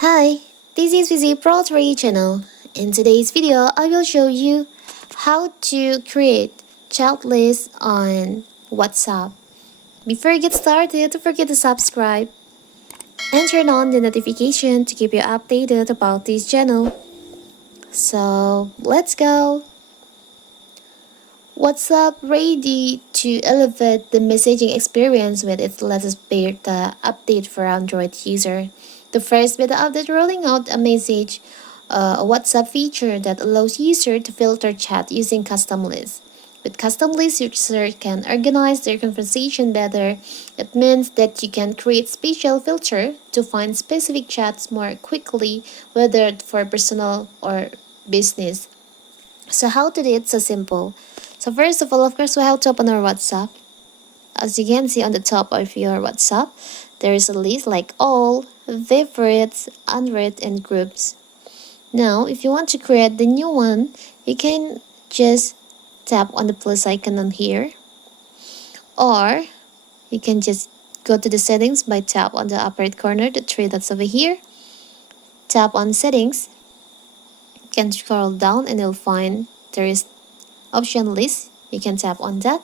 Hi, this is Vizi Pro 3 channel. In today's video, I will show you how to create chat lists on WhatsApp. Before you get started, don't forget to subscribe and turn on the notification to keep you updated about this channel. So, let's go! WhatsApp ready to elevate the messaging experience with its latest beta update for Android user. The first beta update rolling out a WhatsApp feature that allows users to filter chat using custom lists. With custom lists, users can organize their conversation better. It means that you can create special filter to find specific chats more quickly, whether for personal or business. So how to do it so simple. So first of all, of course, we have to open our WhatsApp. As you can see on the top of your WhatsApp, there is a list like all, favorites, unread, and groups. Now, if you want to create the new one, you can just tap on the plus icon on here, or you can just go to the settings by tap on the upper right corner, the three dots over here. Tap on settings. You can scroll down and you'll find there is option list. You can tap on that.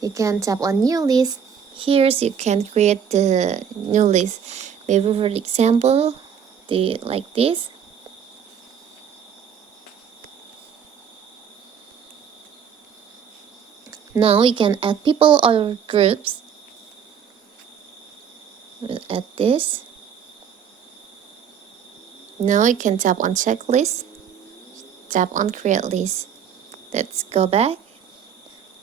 You can tap on new list. Here so you can create the new list. Maybe for example, like this. Now you can add people or groups. We'll add this. Now you can tap on checklist. Tap on create list. Let's go back.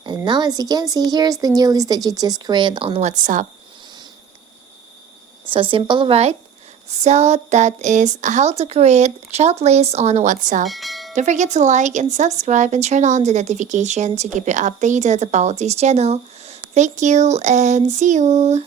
And now as you can see, here's the new list that you just created on WhatsApp. So simple, right? So that is how to create chat lists on WhatsApp. Don't forget to like and subscribe and turn on the notification to keep you updated about this channel. Thank you and see you!